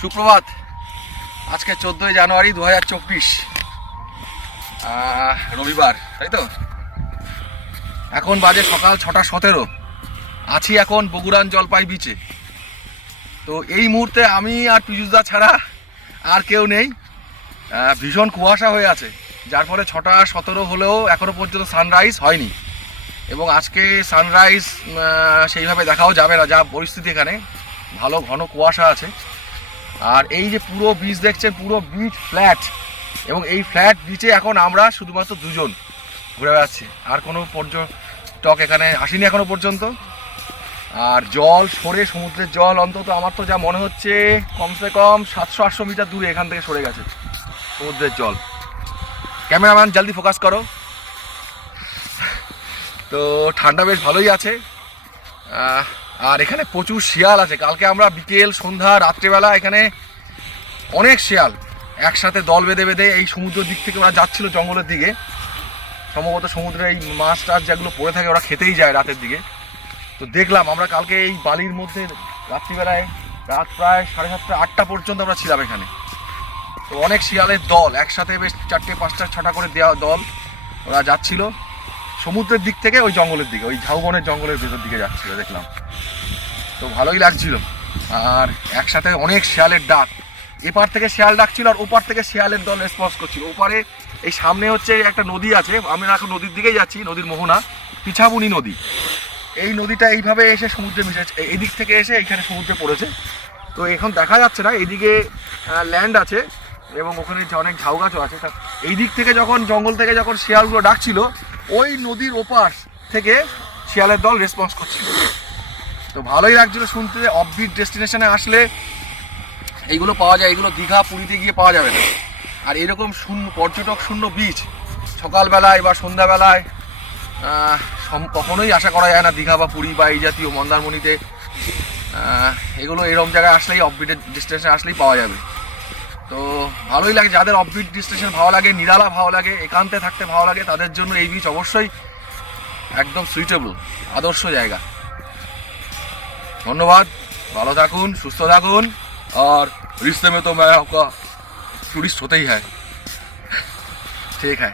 সুপ্রভাত। আজকে 14ই জানুয়ারি 2024, রবিবার, তাই তো? এখন বাজে সকাল 6:17। আছি এখন বগুড়ান জলপাই বিচে। তো এই মুহূর্তে আমি আর পীযুষদা ছাড়া আর কেউ নেই। ভীষণ কুয়াশা হয়ে আছে, যার ফলে 6:17 হলেও এখনও পর্যন্ত সানরাইজ হয়নি। এবং আজকে সানরাইজ সেইভাবে দেখাও যাবে না, যা পরিস্থিতি এখানে। ভালো ঘন কুয়াশা আছে। আর এই যে পুরো বিচ দেখছেন, পুরো বিচ ফ্ল্যাট, এবং এই ফ্ল্যাট বিচে এখন আমরা শুধুমাত্র দুজন ঘুরে বেড়াচ্ছি। আর কোনো পর্যটক এখানে আসেনি এখনো পর্যন্ত। আর জল সরে, সমুদ্রের জল অন্তত আমার তো যা মনে হচ্ছে কমসে কম 700-800 মিটার দূরে এখান থেকে সরে গেছে সমুদ্রের জল। ক্যামেরাম্যান জলদি ফোকাস করো। তো ঠান্ডা বেশ ভালোই আছে। আর এখানে প্রচুর শিয়াল আছে। কালকে আমরা বিকেল, সন্ধ্যা, রাত্রেবেলা এখানে অনেক শিয়াল একসাথে দল বেঁধে বেঁধে এই সমুদ্রের দিক থেকে ওরা যাচ্ছিল জঙ্গলের দিকে। সম্ভবত সমুদ্রে এই মাছ টাছ যেগুলো পড়ে থাকে ওরা খেতেই যায় রাতের দিকে। তো দেখলাম আমরা কালকে এই বালির মধ্যে রাত্রিবেলায়, রাত প্রায় 7:30-8টা পর্যন্ত আমরা ছিলাম এখানে। তো অনেক শিয়ালের দল একসাথে, বেশ 4টে 5টা 6টা করে দেওয়া দল, ওরা যাচ্ছিল সমুদ্রের দিক থেকে ওই জঙ্গলের দিকে, ওই ঝাউবনের জঙ্গলের ভেতর দিকে যাচ্ছিল দেখলাম। তো ভালোই লাগছিল। আর একসাথে অনেক শিয়ালের ডাক, এপার থেকে শিয়াল ডাকছিল আর ওপার থেকে শিয়ালের দল রেসপন্স করছিল। ওপারে এই সামনে হচ্ছে একটা নদী আছে, আমরা এখন নদীর দিকেই যাচ্ছি, নদীর মোহনা, পিছাবুনি নদী। এই নদীটা এইভাবে এসে সমুদ্রে মিশেছে, এই দিক থেকে এসে এইখানে সমুদ্রে পড়েছে। তো এখন দেখা যাচ্ছে না, এইদিকে ল্যান্ড আছে এবং ওখানে অনেক ঝাউ গাছও আছে। তা এই দিক থেকে যখন জঙ্গল থেকে যখন শিয়ালগুলো ডাকছিল, ওই নদীর ওপার থেকে শিয়ালের দল রেসপন্স করছিল। তো ভালোই লাগছিল শুনতে। অফবিট ডেস্টিনেশনে আসলে এইগুলো পাওয়া যায়, এগুলো দীঘা পুরীতে গিয়ে পাওয়া যাবে না। আর এরকম শূন্য পর্যটক শূন্য বিচ সকালবেলায় বা সন্ধ্যাবেলায় কখনোই আশা করা যায় না দীঘা বা পুরী বা এই জাতীয় মন্দারমণিতে। এগুলো এরকম জায়গায় আসলেই, অফবিট ডেস্টিনেশনে আসলেই পাওয়া যাবে। তো ভালোই লাগে, যাদের অফবিট ডেস্টিনেশন ভালো লাগে, নিরালা ভালো লাগে, একান্তে থাকতে ভালো লাগে, তাদের জন্য এই বিচ অবশ্যই একদম সুইটেবল, আদর্শ জায়গা। ধন্যবাদ, ভালো থাকুন, সুস্থ থাকুন। और रिश्ते में तो मैं आपका टूरिस्ट होता ही है। ठीक है।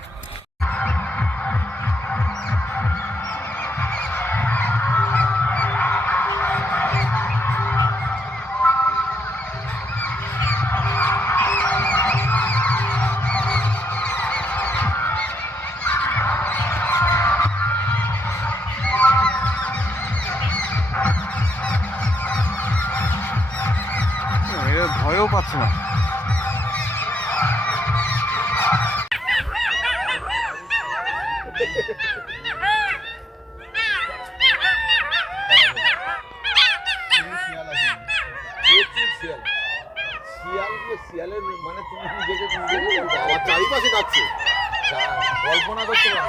ভয়ও পাচ্ছে না। শিয়ালের মানে তুমি নিজেকে চারিপাশে যাচ্ছে, কল্পনা করতে পারো।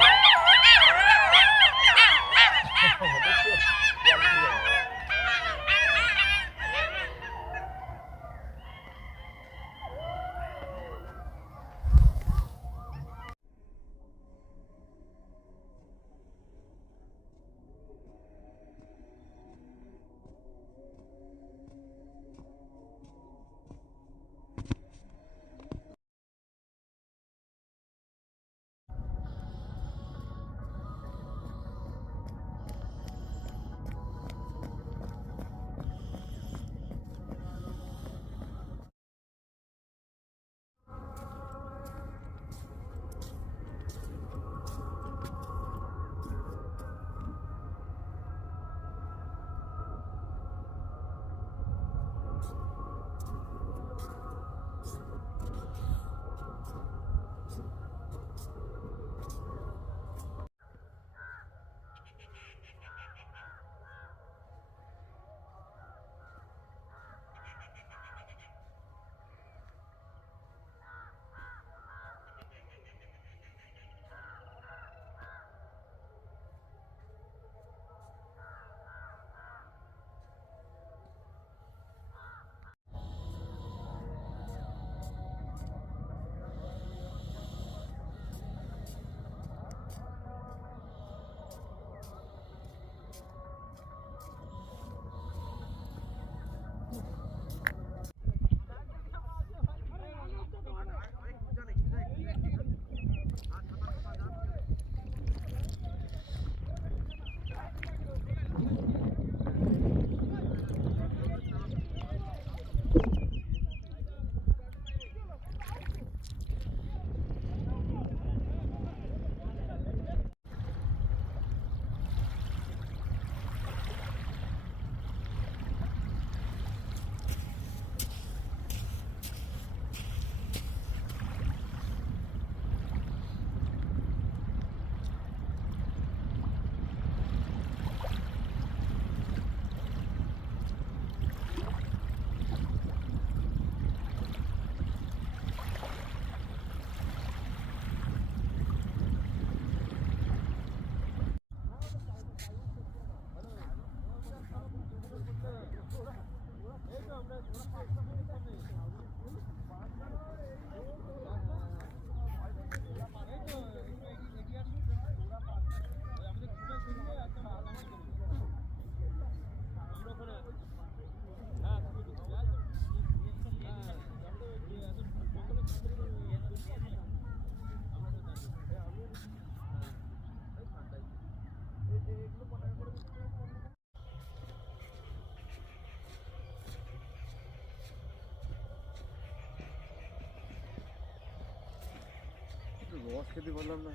রস খেতে পারলাম না।